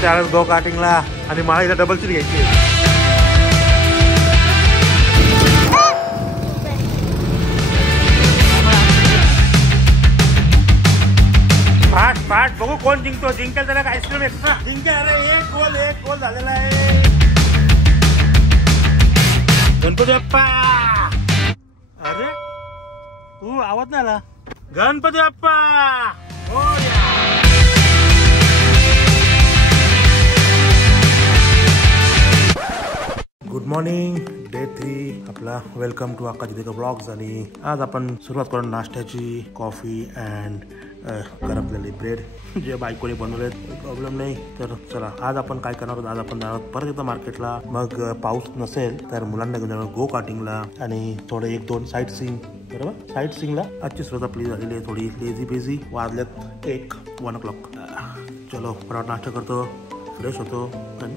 त्यावेळेस गो कार्टिंगला आणि मला इथं डबल सीट घ्यायची. फाट फाट बघू कोण जिंकतो. जिंकेल त्याला आईस्क्रीम एक्स्ट्रा. जिंकेल. अरे एक गोल झालेला आहे. गणपती बाप्पा. अरे तू आवाज नाही आला. गणपती बाप्पा. हो या. Good morning. डे 3 आपला. Welcome to Akash Didekar blogs. आणि आज आपण सुरुवात करू नाश्त्याची. कॉफी अँड करपलेली ब्रेड जे बायकोने बनवलेत. प्रॉब्लेम नाही. तर चला आज आपण काय करणार आहोत. आज आपण जाणार परत एकदा मार्केटला. मग पाऊस नसेल तर मुलांना घेऊन जाणार गो कार्टिंगला आणि थोडं 1-2 साईट सीइंग. बरोबर. साईट सीइंगला आजची सुरुवात आपली झालेली आहे. थोडी लेझी बेझी. वाजल्यात 1 o'clock. चलो परत नाश्ता करतो. फ्रेश होतो आणि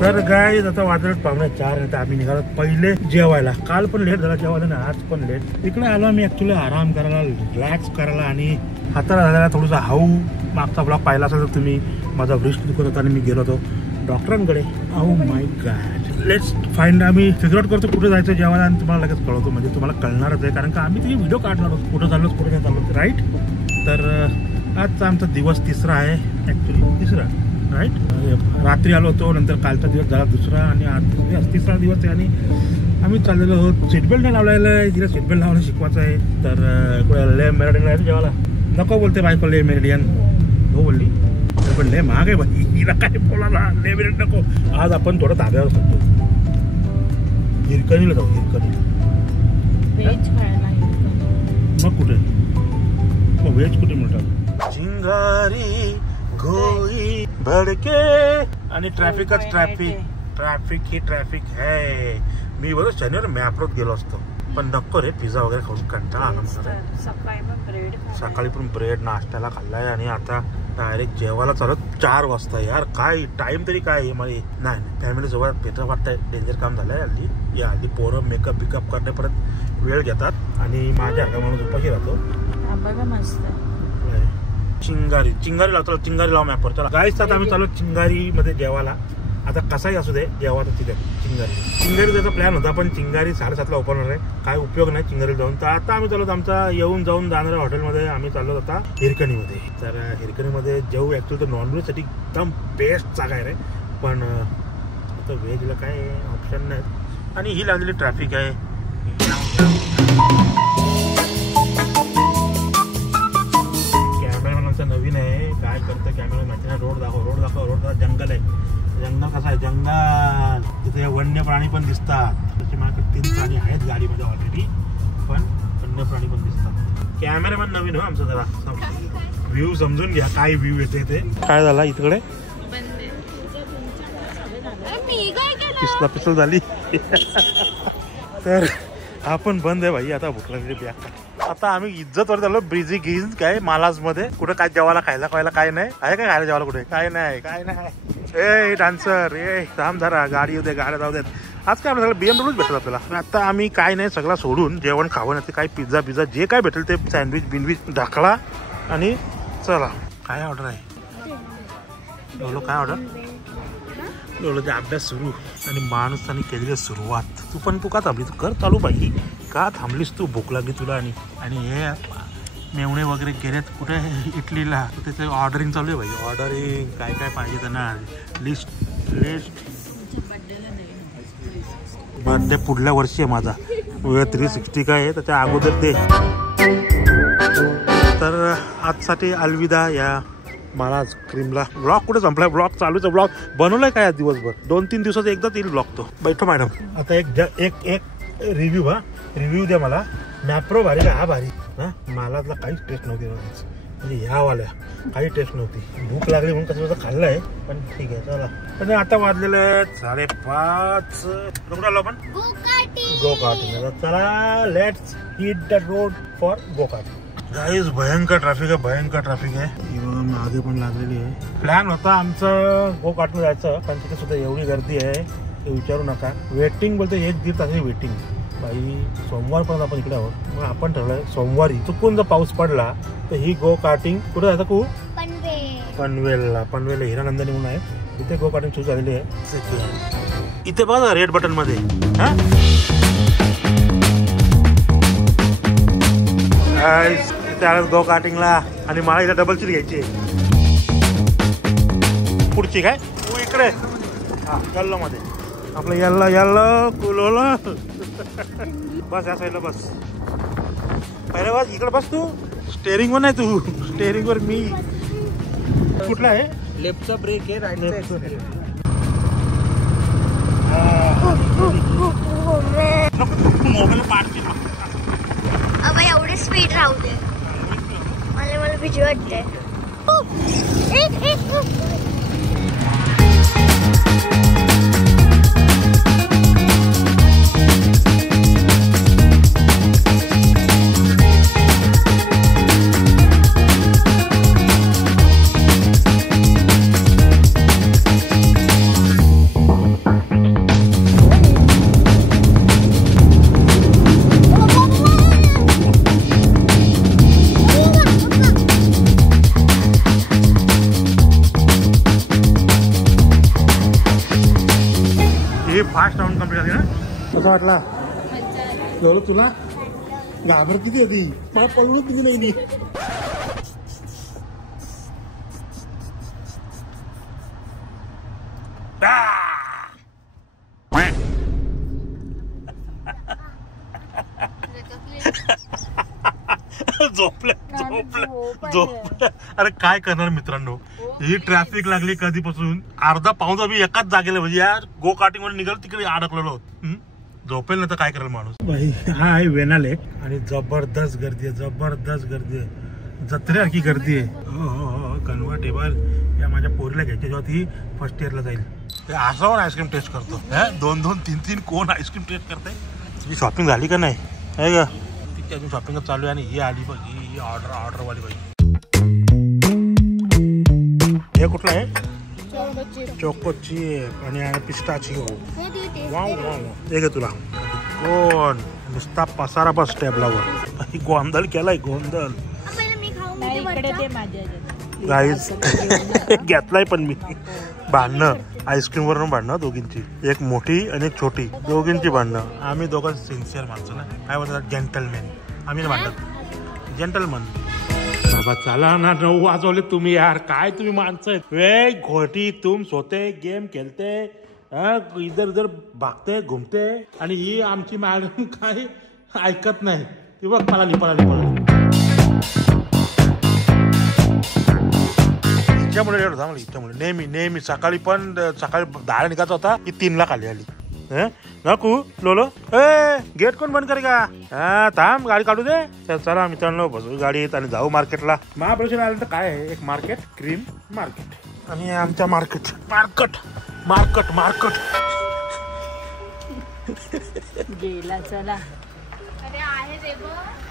तर गाईज आता वाजत 3:45 तर आम्ही निघालो पहिले जेवायला. काल पण लेट झाला जेवायला ना, आज पण लेट. इकडे आलो मी ऍक्च्युली आराम करायला, रिलॅक्स करायला आणि हाताला झालेला थोडासा हाऊ. मागचा ब्लॉग पाहिला असेल तर तुम्ही. माझा व्रिस्ट दुखत होता आणि मी गेलो होतो डॉक्टरांकडे. Oh my God. Let's find. आम्ही फिगर आउट करतो कुठे जायचं जेवायला आणि तुम्हाला लगेच कळवतो. म्हणजे तुम्हाला कळणारच आहे कारण का आम्ही तुम्ही व्हिडिओ काढणार आहोत कुठं चाललो कुठे नाही चाललो. राईट. तर आजचा आमचा दिवस 3रा आहे. ऍक्च्युली 3रा राईट. रात्री आलो होतो. नंतर कालचा दिवस झाला 2रा आणि आज 3रा दिवस आहे. आणि आम्ही चाललेलो आहोत. सीटबेल्ट नाही लावलेला आहे. तिला सीटबेल्ट लावणं शिकवायचं आहे. तर ले मेरिडियन आहे जेवायला. नको बोलते बायको ले मेरिडियन. हो बोलली पण लय महाग आहे बाई. हिला काय बोलायला. ले मेरिडियन नको. आज आपण थोडं ताब्यावर करतो. हिरकणीला जाऊ. हिरकणी मग कुठे. मग व्हेज कुठे म्हणतात. चिंगारी घोई भडके आणि ट्रॅफिकच ट्रॅफिक. ट्रॅफिक ही ट्रॅफिक है. मी बरोबर शनिवार मॅप्रोत गेलो असतो पण नको रे. पिझ्झा वगैरे खाऊन कंटाळा आला मला. सकाळी पण ब्रेड नाश्त्याला खाल्लाय आणि आता डायरेक्ट जेवायला चालत 4 वाजता. यार काय टाइम तरी काय आहे. नाही फॅमिली सोबत पेट्रोल वाटतंय. डेंजर काम झालंय हल्ली. या हल्ली पोरं मेकअप बिकअप करणे परत वेळ घेतात आणि माझ्या हाता माणूस उपाशी राहतो. चिंगारी लावतो. चिंगारी लाव मॅपवर. चला गाईस आता आम्ही चालू चिंगारी मध्ये जेवायला. आता कसाही असू दे जेवायला तिथे चिंगारी त्याचा प्लॅन होता पण चिंगारी 7:30ला ओपन होणार आहे. काय उपयोग नाही चिंगारी जाऊन. तर आता आम्ही चाललो आमचा येऊन जाऊन जाणाऱ्या हॉटेलमध्ये. आम्ही चाललो आता हिरकणीमध्ये. तर हिरकणीमध्ये जेऊ ऍक्च्युअली तर नॉनव्हेज साठी एकदम बेस्ट जागा आहे रे. पण आता व्हेजला काय ऑप्शन नाही. आणि ही लागलेली ट्रॅफिक आहे. नवीन आहे. काय करतं कॅमेरा माहिती. रोड दाखव. जंगल आहे. जंगल कसं आहे. जंगल तिथे वन्य प्राणी पण दिसतात. त्याचे माझ्याकडे 3 प्राणी आहेत गाडीमध्ये ऑलरेडी. पण वन्य प्राणी पण दिसतात. कॅमेरामॅन नवीन हो आमचा. जरा व्ह्यू समजून घ्या. काय व्ह्यू येते ते. काय झाला इकडे. पिसल झाली. तर हा पण बंद आहे भाई. आता भूक लागली बॅग. आता आम्ही इज्जत वर झालो. ब्रिझी गिज काय मालाज मध्ये. कुठे काय जेवायला खायला काय नाही आहे. काय खायला जेवायला कुठे काय नाही. ए डान्सर ए थांब जरा. गाडी होते गाड्या जाऊ देत. आज काय आपल्याला BMW भेटत आपल्याला. आता आम्ही काय नाही सगळं सोडून जेवण खावं नाही. काय पिझ्झा जे काय भेटेल ते सँडविच बिनविच ढाकळा आणि चला. काय ऑर्डर आहे. काय ऑर्डर. ते अभ्यास सुरू आणि माणसाने केलेली सुरुवात. तू का थांबली. तू कर चालू बाई. का थांबलीस तू. भूक लागली तुला. आणि हे मेवणे वगैरे गेलेत कुठे इटलीला. त्याचं ऑर्डरिंग चालू आहे भाई. ऑर्डरिंग काय काय पाहिजे त्यांना. लिस्ट बर्थडे पुढल्या वर्षी आहे माझा. 360 काय आहे त्याच्या अगोदर ते. तर आजसाठी अलविदा या महाराज क्रीमला. ब्लॉग कुठे संपलाय. ब्लॉग चालूचा. ब्लॉग बनवलाय काय आज दिवसभर. 2-3 दिवसाचा एकदाच येईल ब्लॉग तो. बैठो मॅडम. आता एक रिव्ह्यू. रिव्ह्यू द्या मला. मॅप्रो भारी का हा भारी. मला काहीच टेस्ट नव्हती म्हणजे ह्यावाल्या काही टेस्ट नव्हती. भूक लागली म्हणून कसं खाल्लंय पण ठीक आहे चला. पण आता वाजलेले 5:30. कुठं आलो आपण गो कार्टिंग. चला let's hit the road for go karting. Guys भयंकर ट्रॅफिक आहे. मागे पण लागलेली आहे. प्लॅन होता आमचं गो कार्टिंग जायचं पण तिथे सुद्धा एवढी गर्दी आहे ते विचारू नका. वेटिंग बोलते 1-1.5 तासाची वेटिंग. भाई सोमवारपर्यंत आपण इकडे आहोत. मग आपण ठरवलंय सोमवारी चुकून जर पाऊस पडला तर ही गो कार्टिंग कुठे जायचं कू पनवेलला हिरानंदिनी म्हणून आहे. इथे गो कार्टिंग सुरू झालेली आहे. इथे बघा रेड बटन मध्ये इथे आलं गो कार्टिंगला. आणि मला इथे डबल सीट घ्यायची पुढची काय इकडे यल्लो मध्ये आपलं यल्लो कुलोला बस या साईडला बस. पहिले बस इकडे बस. तू स्टेअरिंग वर नाही तू स्टेअरिंग वर मी. कुठला आहे लेफ्टचा ब्रेक आहे राईटचा मोबाईल पाडते एवढी स्पीड राहू दे. मला भीती वाटते. फास्ट राऊंड कम्प्लीट झाली ना. कसा वाटला एवढं तुला घाबर किती होती मला पळून किती नाही. झोपल्या. अरे काय करणार मित्रांनो, ही ट्रॅफिक लागली कधीपासून. अर्धा पाऊस आम्ही एकाच जागेला म्हणजे या गो कार्टिंग वर निघाल तिकडे अडकलेलो. झोपेल ना तर काय करेल माणूस. भाई हा आहे वेनाले आणि जबरदस्त गर्दी आहे. जबरदस्त गर्दी आहे. जत्रेसारखी गर्दी आहे. हो कन्व्हर्टेबल या माझ्या पोरीला घ्यायच्या जेव्हा ती फर्स्ट इयरला जाईल ते असावर आईस्क्रीम टेस्ट करतो. 2-2, 3-3 कोण आईस्क्रीम टेस्ट करताय. तुझी शॉपिंग झाली का नाही आहे का. तिची अजून शॉपिंग चालू आहे. आणि ही आली बघ ही ऑर्डरवाली बाई. हे कुठलं आहे चोको चिप आणि पिस्ताचिओ. वाव हे घे तुला. कोण नुसता पसारा बस टेबलावर. गोंधळ केलाय गोंधळ. गाईज घेतलाय पण मी. भांडणं आईस्क्रीम वरून भांडणं दोघींची. एक मोठी आणि एक छोटी दोघींची भांडणं. आम्ही दोघं सिन्सिअर माणसं ना काय बोलतात जेंटलमॅन. आम्ही भांडत जेंटलमॅन. बाबा चला ना 9 वाजवले तुम्ही यार. काय तुम्ही माणसं आहेत. वे घोटी तुम सोते गेम खेळते इधर उधर भागते घुमते. आणि ही आमची मॅडम काय ऐकत नाही. ती बघ पळाली. हिच्यामुळे लेट होता मला. हिच्यामुळे नेहमी सकाळी 10 निघायचा होता की 3 खाली आली. नको लोलो गेट कोण बंद करे का. थांब गाडी काढू दे. चला मित्रांनो बसू गाडीत आणि जाऊ मार्केटला. महाबळेश्वर आलं तर काय आहे एक मार्केट क्रीम मार्केट. आणि आमच्या मार्केट गेला चला.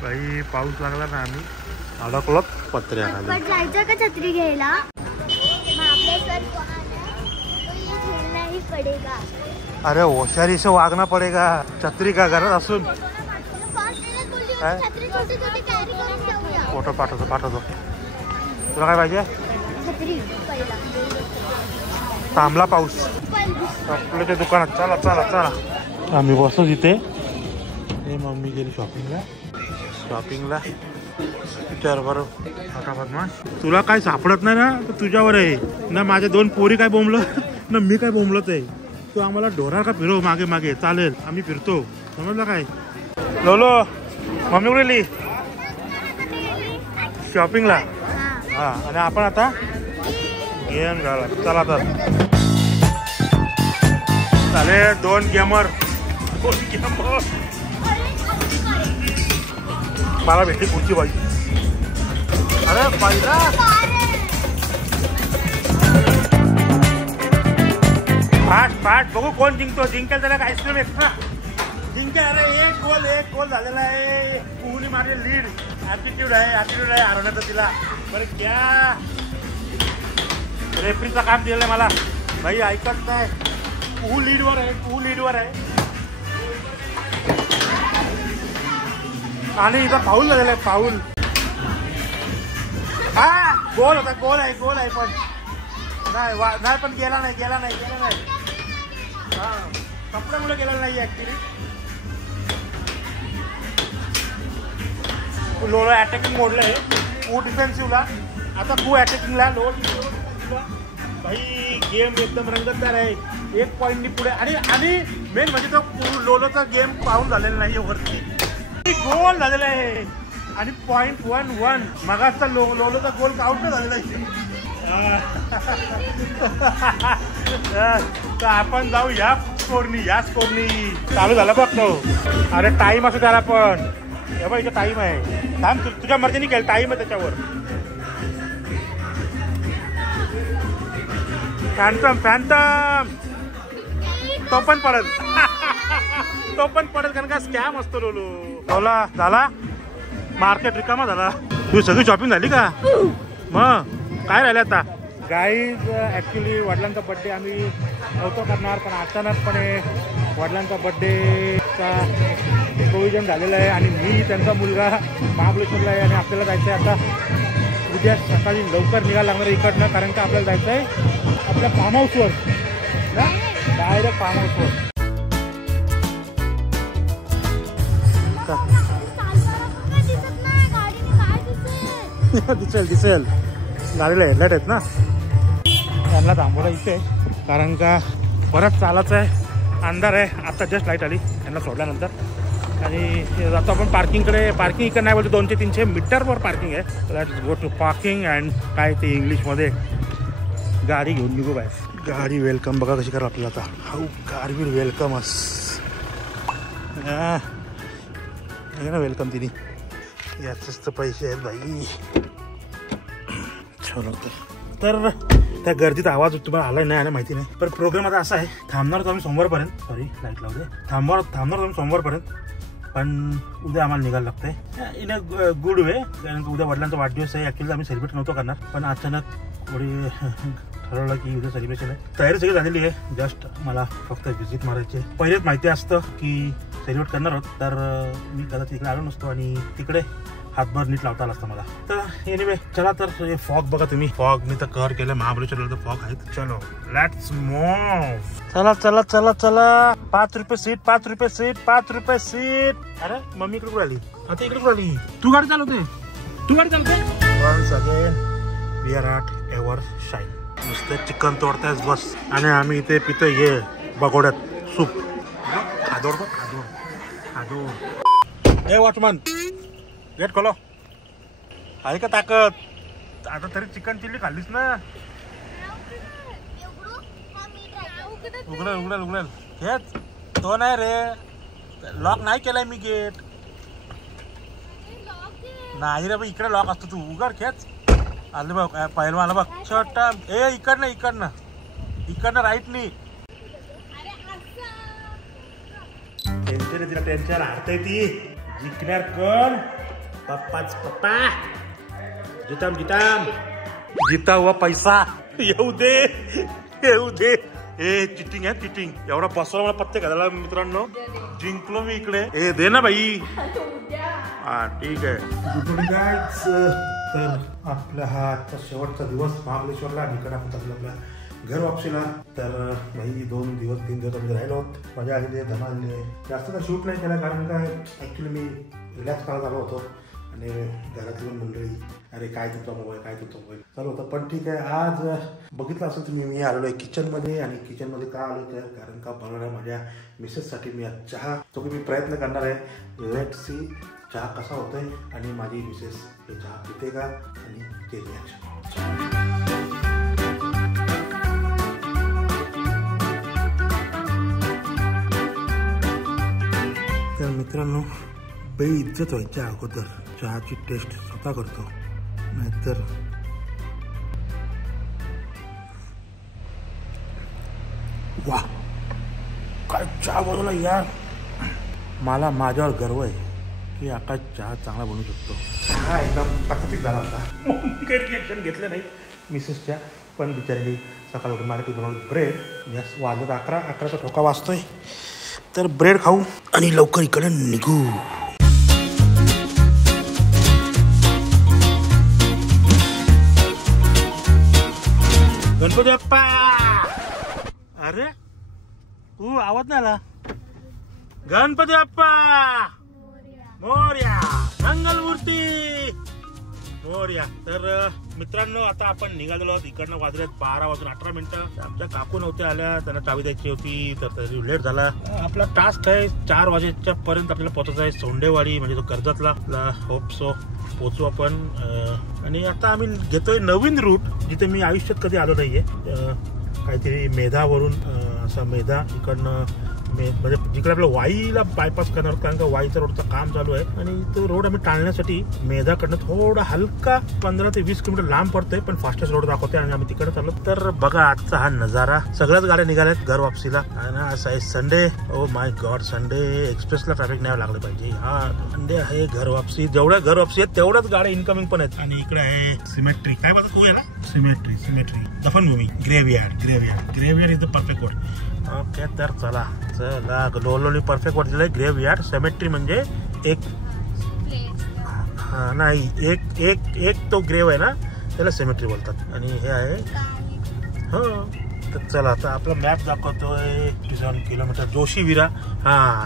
बाई पाऊस लागला ना आम्ही अडकलो पत्र्या जायचं का छत्री घ्यायला. पडेगा. अरे होशारी से वागना पडेगा. छत्री का घरात असून फोटो पाठवतो. तुला काय पाहिजे. थांबला पाऊस चॉकलेटच्या दुकानात. चला आम्ही बसतो तिथे. हे मम्मी गेली शॉपिंगला विचार बरं फटाफट. तुला काय सापडत नाही ना तर तुझ्यावर आहे ना. माझ्या 2 पोरी काय बोंबलं ना मी काय बोंबलत आहे. तू आम्हाला ढोरा का फिरव मागे चालेल आम्ही फिरतो. समजलं काय. लोलो मम्मी कुठे गेली शॉपिंगला. हा आणि आपण आता गेम झाला. चला तर चालेल. 2 गेमर मला भेटली पुढची बाई. अरे पहिला फाट बघू कोण जिंकतो. जिंकेल त्याला आईस्क्रीम एक्स्ट्रा जिंकेल. अरे एक गोल झालेला आहे. कुहूने मारले लीड. ॲटिट्यूड आहे हरवण्याचं तिला. बरं क्या रेफरीचं काम दिलं मला भाई ऐकत नाही. कुहू लीडवर आहे. आणि इथं फाऊल झालेला आहे, फाऊल. हा गोल होता, गोल आहे पण नाही पण गेला नाही. हा कपड्यामुळे गेला नाही ऍक्च्युली. लोलो अटॅकिंग मोडला आहे, कू डिफेन्सिव्हला, आता कू अटॅकिंगला. लोलो भाई गेम एकदम रंगतदार आहे, 1 पॉईंटनी पुढे. आणि मेन म्हणजे तो लोलोचा गेम पाहून झालेला नाही वरती, गोल झालेला आहे. आणि .11 मगाचा लोलोचा गोल काउंट झालेला आहे. तर आपण जाऊ या स्कोरनी चालू झाला बघ तो. अरे टाइम असो त्याला पण, हे बघ इथं टाइम आहे. थांब, तुझ्या मर्जीने केलं, टाइम आहे त्याच्यावर. फॅन्टम तो पण पडेल कारण का स्कॅम असतो लोला. झाला मार्केट रिकामा झाला. तुझी सगळी शॉपिंग झाली का? मग काय राहिलं आता? गाईज ॲक्च्युली वडिलांचा बड्डे आम्ही नव्हतो करणार, पण अचानकपणे वडिलांचा बड्डेचा प्रोव्हिजन झालेलं आहे. आणि मी त्यांचा मुलगा महाबळेश्वरला आहे आणि आपल्याला जायचं आहे आता उद्या सकाळी लवकर निघायला लागणार आहे इकडनं, कारण का आपल्याला जायचं आहे आपल्या फार्म हाऊसवर ना, डायरेक्ट फार्म हाऊसवर. दिसेल गाडीला हेडलाईट आहेत ना, त्यांना थांबवलं इथे, कारण का परत चालायचं आहे. अंधार आहे, आता जस्ट लाईट आली त्यांना सोडल्यानंतर. आणि जातो आपण पार्किंगकडे. पार्किंग इकडे नाही बोलतो, 200-300 मीटरवर पार्किंग आहे. Let's go to parking and काय ते इंग्लिशमध्ये गाडी घेऊन निघू बाहेर. गाडी वेलकम बघा कशी करा आपल्याला आता. हाऊ कार विल वेलकम अस ना, वेलकम तिने. याचेच तर पैसे आहेत बाई. चलो तर त्या गर्दीत आवाज तुम्हाला आला नाही माहिती नाही, पण प्रोग्राम आता असा आहे, थांबणार होतो आम्ही सोमवारपर्यंत. सॉरी लाईट लावू दे. थांबणार होतो आम्ही सोमवारपर्यंत, पण उद्या आम्हाला निघायला लागतंय इन अ गुड वे, कारण उद्या वडिलांचा वाढदिवस आहे. ॲक्च्युली आम्ही सेलिब्रेट नव्हतो करणार, पण अचानक थोडी ठरवलं की उद्या सेलिब्रेशन आहे. तयारी सगळी झालेली आहे, जस्ट मला फक्त व्हिजिट मारायची आहे. पहिलेच माहिती असतं की सेलिब्रेट करणार आहोत, तर मी कदाचित तिकडे आलो नसतो आणि तिकडे हातभर नीट लावता आला असता मला. तर एनिवे चला, तर फॉग बघा तुम्ही. फॉग मी तर कव्हर केलं, महाबळेश्वरला तर फॉग आहेत. चलो लेट्स मूव. चला 5 रुपये सीट. अरे मम्मी इकडे आली, आता इकडे आली. तू गाडी चालवते. Once again we are at Evershine. नुसते चिकन तोडतायच बस, आणि आम्ही इथे पितो हे बगोड्यात सूप. आदोड. ए वॉचमन, गेट खोलो. आहे का ताकद? आता तरी चिकन चिल्ली खाल्लीस ना. उघडेल खेच. तो नाही रे, लॉक नाही केलाय मी गेट. नाही रे, इकडे लॉक असतो. तू उघड खेच. आले बघ पहिलं मला बघ छोटा. ए इकडनं राईटनी. टेन्शन तिला, टेन्शन हारते ती. जिंकणार कोण? पप्पाच पप्पा. जिता हुआ पैसा येऊ दे. ए चिटिंग आहे, चिटिंग. एवढा बसवला मला पत्ते घालायला मित्रांनो. जिंकलो मी इकडे. ए दे ना बाई. हा ठीक आहे. तर आपला हा आजचा शेवटचा दिवस महाबळेश्वरला. आणि इकडे आपण आपल्या घर वापसीला. तर भाई 2 दिवस 3 दिवस आम्ही राहिलो आहोत. मजा आलेली आहे, धमाल आलेली आहे. जास्त काय शूट नाही केला, कारण काय ॲक्च्युली मी रिलॅक्स करायला आलो होतो. आणि घरातली पण मंडळी, अरे काय देतो मोबाईल चालू होतं. पण ठीक आहे, आज बघितलं असेल तुम्ही, मी आलेलो आहे किचनमध्ये. आणि किचनमध्ये का आलो तर कारण का बनवणार माझ्या मिसेससाठी मी आज चहा, तो की मी प्रयत्न करणार आहे. लेट सी चहा कसा होतोय आणि माझी मिसेस हे चहा पिते का आणि ते रिॲक्शन. तर मित्रांनो, बेइज्जत व्हायच्या अगोदर चहाची टेस्ट स्वतः करतो, नाहीतर वा काय चहा बनवला यार. मला माझ्यावर गर्व आहे की आकाश चहा चांगला बनवू शकतो. हा एकदम टकटक झाला होता. काही रिॲक्शन घेतलं नाही मिसेसच्या, पण बिचारी सकाळ उठून मला ती बनवली ब्रेड. यस, वाजत 11चा ठोका वाजतोय. तर ब्रेड खाऊ आणि लवकर इकडे निघू. गणपती बाप्पा. अरे तू आवाज नाही आला. गणपती बाप्पा मोरया, मंगलमूर्ती मोरया. तर मित्रांनो आता आपण निघालेलो आहोत. इकडनं वाजल्यात 12:18. आमच्या काकू नव्हत्या आल्या, त्यांना चावी द्यायची होती तर तरी लेट झाला. आपला टास्क आहे 4 वाजेच्या पर्यंत आपल्याला पोहोचायचं आहे सोंडेवाडी, म्हणजे तो कर्जतला. होप सो पोहोचू आपण. आणि आता आम्ही घेतोय नवीन रूट जिथे मी आयुष्यात कधी आलो नाहीये. काहीतरी मेधावरून असा मेधा इकडनं म्हणजे जिकडे आपलं वाईला बायपास करणार, कारण का वाईचा रोडचं काम चालू आहे आणि तो रोड आम्ही टाळण्यासाठी मेधाकडनं थोडा हलका 15 ते 20 किलोमीटर लांब पडतोय, पण फास्टेस्ट रोड दाखवतोय आणि आम्ही तिकडे चाललो. तर बघा आजचा हा नजारा. सगळ्याच गाड्या निघाल्यात घर वापसीला. आणि असं आहे Sunday. Oh my god, Sunday एक्सप्रेसला ट्रॅफिक नाही लागलं पाहिजे. हा संडे आहे घर वापसी. जेवढ्या घर वापसी आहेत तेवढ्याच गाड्या इनकमिंग पण आहेत. आणि इकडे आहे सिमेट्री. काय बोलतो तू याला? सिमेट्री दफनभूमी. Graveyard is the perfect word. Okay तर चला लोली परफेक्ट वर्ड दिलाय. ग्रेव्हयार्ड. सेमेट्री म्हणजे एक नाही एक तो ग्रेव्ह आहे ना, त्याला सेमेट्री बोलतात. आणि हे आहे हो. तर चला आता आपला मॅप दाखवतोय 57 किलोमीटर जोशीविरा.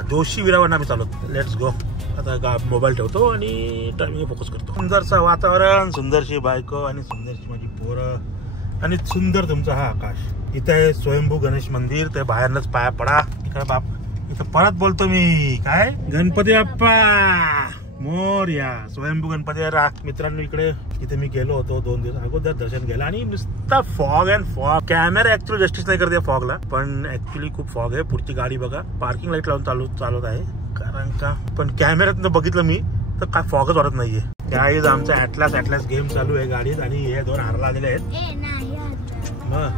जोशीविरावर आम्ही चालू. Let's go. आता मोबाईल ठेवतो आणि टायमिंग फोकस करतो. सुंदरचं वातावरण, सुंदरशी बायको आणि सुंदरशी माझी पोरं आणि सुंदर तुमचा हा आकाश. इथे आहे स्वयंभू गणेश मंदिर. ते बाहेरनच पाया पडा. इकडे बाप इथं परत बोलतो मी. काय गणपती बाप्पा मोरया. स्वयंभू गणपती. मित्रांनो इकडे इथे मी गेलो होतो 2 दिवस अगोदर दर्शन घ्यायला आणि नुसता fog and fog. Camera actually justice नाही करते फॉगला, पण ऍक्च्युअली खूप फॉग आहे. पुढची गाडी बघा पार्किंग लाईट लावून चालवत आहे, कारण का पण कॅमेऱ्यात बघितलं मी तर काय फॉगच वाटत नाहीये. त्यावेळेस आमचा ॲटलास गेम चालू आहे गाडीत आणि हे 2 हारला आलेले आहेत.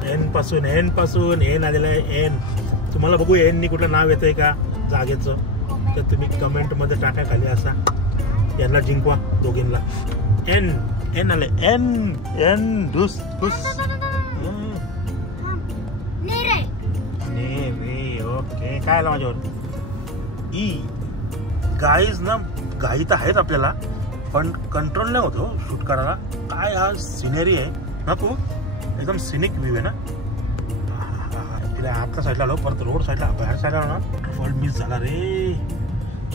एन पासून एन आलेला आहे. एन तुम्हाला बघू एन नी कुठलं नाव येतंय का जागेचं, तर तुम्ही कमेंट मध्ये टाका खाली. असा यांना जिंकवा दोघींना. एन आले. एन दुस ओके. काय आला माझ्यावर? ई. गाईज ना, गाई तर आहेत आपल्याला पण कंट्रोल नाही होतो शूट करायला. काय हा सिनेरी आहे ना, तू एकदम सिनिक व्ह्यू आहे ना. तिला आतल्या साईडला आलो, परत रोड साईडला बाहेर साईडला आलो ना, फॉल्ट मिस झाला रे.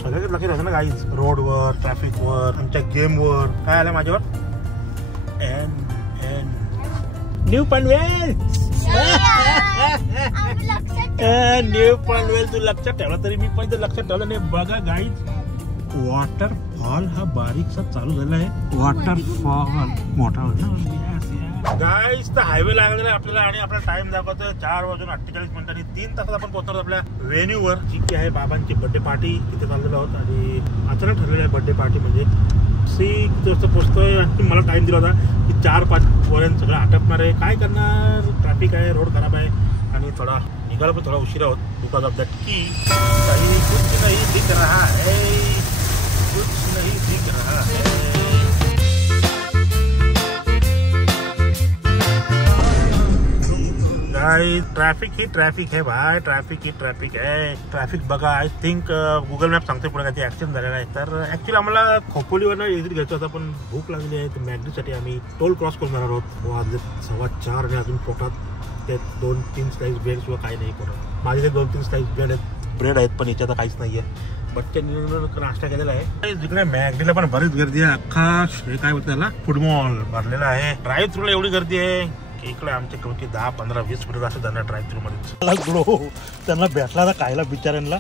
सगळ्याच लक्षात राहतं ना गाईज. रोडवर, ट्रॅफिकवर, आमच्या गेमवर. काय आलं माझ्यावर? एन न्यू पनवेल. न्यू पनवेल तू लक्षात ठेवला, तरी मी पण लक्षात ठेवलं नाही. बघा गाईज, वॉटरफॉल हा बारीकसा चालू झाला आहे. वॉटरफॉल मोठा होता गाईज. तर हायवे लागलेला आहे आपल्याला आणि आपला टाइम दाखवतोय 4:48 आणि 3 तासात आपण पोहोचणार आपल्या व्हेन्यूवर, जी की आहे बाबांची बर्थडे पार्टी. तिथे चाललेलो आहोत आणि अचानक ठरलेलं आहे बर्थडे पार्टी. म्हणजे 6 वाजता पोहोचतोय आणि मला टाइम दिला होता की 4-5 पर्यंत सगळं आटपणार आहे. काय करणार, ट्रॅफिक आहे, रोड खराब आहे आणि थोडा निघाला पण थोडा उशिरा होत. बिकॉज ऑफ दॅट की काही कुछ नाही दिख रहा है, कुछ नहीं दिख रहा है. ट्रॅफिक है भाई. ट्रॅफिक आहे. ट्रॅफिक बघा. आय थिंक गुगल मॅप सांगतोय पुढे काही ऍक्सिडेंट झालेला आहे. तर ऍक्च्युअली आम्हाला खोपोलीवरनं एक्झिट घ्यायचं होता, पण भूक लागली आहे. तर मॅगडीसाठी आम्ही टोल क्रॉस करून जाणार आहोत. वाजले 4:15 आणि अजून पोटात ते 2-3 स्लाइस ब्रेड शिवाय काही नाही पोटात. माझे ते 2-3 स्लाइस ब्रेड आहेत पण याच्यात काहीच नाहीये. बट ते नाश्ता केलेला आहे. जिकडे मॅगडीला पण बरीच गर्दी आहे. अख्खा काय बोलतो त्याला, फुटबॉल भरलेला आहे. ड्राईव्ह थ्रूला एवढी गर्दी आहे. इकडे आमच्या कवटी 10-15-20 मिनिट असं जाणार ड्राईव्ह थ्रू मध्ये. ग्लो त्यांना भेटला ना खायला बिचाऱ्यांना.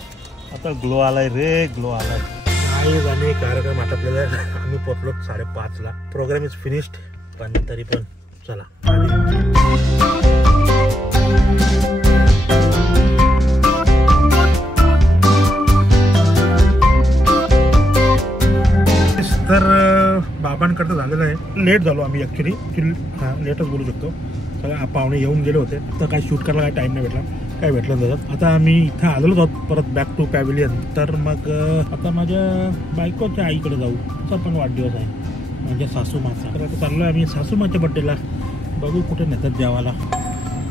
आता ग्लो आलाय रे, ग्लो आलाय. काही आणि कार्यक्रम आटपलेला आहे. आम्ही पोहोचलो 5:30ला. प्रोग्राम इज फिनिश्ड, पण तरी पण चला. तर बाबांकडचं झालेलं आहे. लेट झालो आम्ही ऍक्च्युली. लेटच बोलू शकतो. सगळं पाहुणे येऊन गेले होते तर काय शूट करायला काही टाइम नाही भेटला, काय भेटलं नव्हतं. आता आम्ही इथं आलेलो आहोत परत बॅक टू पॅव्हिलियन. तर मग आता माझ्या बायकोच्या आईकडे जाऊ. तिचा पण वाढदिवस आहे, माझ्या सासूमाचा. तर आता चाललोय आम्ही सासूमाच्या बड्डेला. बघू कुठे नेतात जेवायला.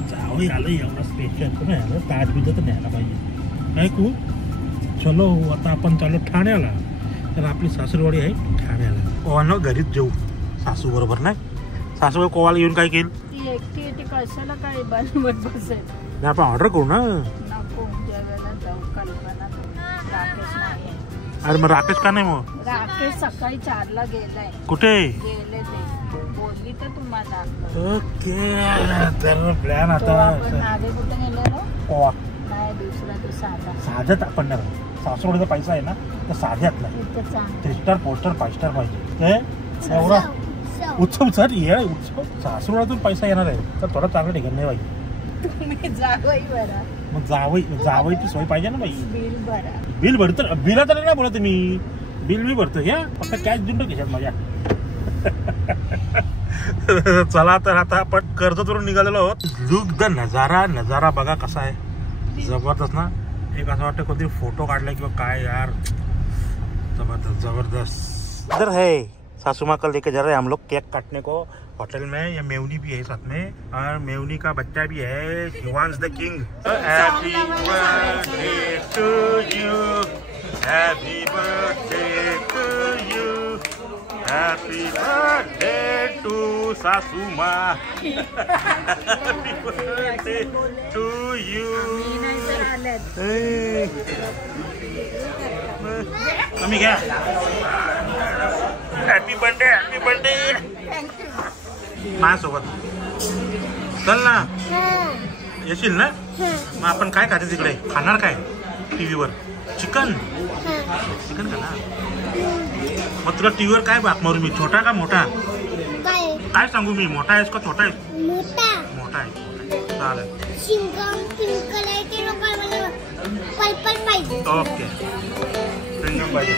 जावं आलं एवढा स्पेशल तर नाही आलं. ताजबीज तर न्यायला पाहिजे. काय कू चलो. आता आपण चाललो ठाण्याला. तर आपली सासूरवाडी आहे ठाण्याला. ओवानो घरीच जेऊ सासू बरोबर. नाही सासूबाई कोवाला येऊन काय केलं एकटी एकटी कशाला काय बनवत बसेल. नाही आपण ऑर्डर करू ना. नको जेवायला जाऊ. कल्पना राकेश नाही. अरे मग राकेश का नाही मग? राकेश सकाळी 4ला गेलाय. कुठे गेले ते बोलली तर तुम्हाला. ओके तर प्लॅन तो आता आपण मागे कुठे गेलेलो गोवा. नाही दुसरा तो साधा साध्यात आपण नाही. सासवडचा पैसा आहे ना तर साध्यात नाही. इथं चांगलं. 3 स्टार 4 स्टार 5 स्टार पाहिजे ते एवढा उत्सव सर ये उत्सव सासवडातून पैसा येणार आहे तर थोडा चांगला ठिकाण नाही पाहिजे. तुम्ही जावई बरा मग जावईची सोय पाहिजे ना बाई. बिल भरा. बिल भरतो बिला तर नाही बोलत मी. बिल मी भरतो या फक्त कॅश देऊन टाक खिशात माझ्या. चला तर आता आपण कर्जतवरून निघालेलो आहोत. लुक द नजारा बघा कसा आहे. जबरदस्त ना. एक असं वाटतं कधी फोटो काढला किंवा काय यार. जबरदस्त इधर है. सासू माँ कल लेके जा रहे हैं हम लोग केक काटने को होटल में. ये मेवनी भी है साथ में और मेवनी का बच्चा भी है Shivansh the king. Happy birthday to you. Happy birthday to you. Happy birthday to सासू माँ. Happy birthday to you. तुम्ही घ्या. हॅपी बर्थडे माझ्यासोबत. चल ना येशील ना. मग आपण काय खाते तिकडे. खाणार काय टीव्हीवर. चिकन खाणार. मग तुला टीव्हीवर काय बात मारू मी. छोटा का मोठा काय सांगू मी. मोठा आहेस का छोटा आहेस. मोठा आहे. चालेल ओके. पाहिजे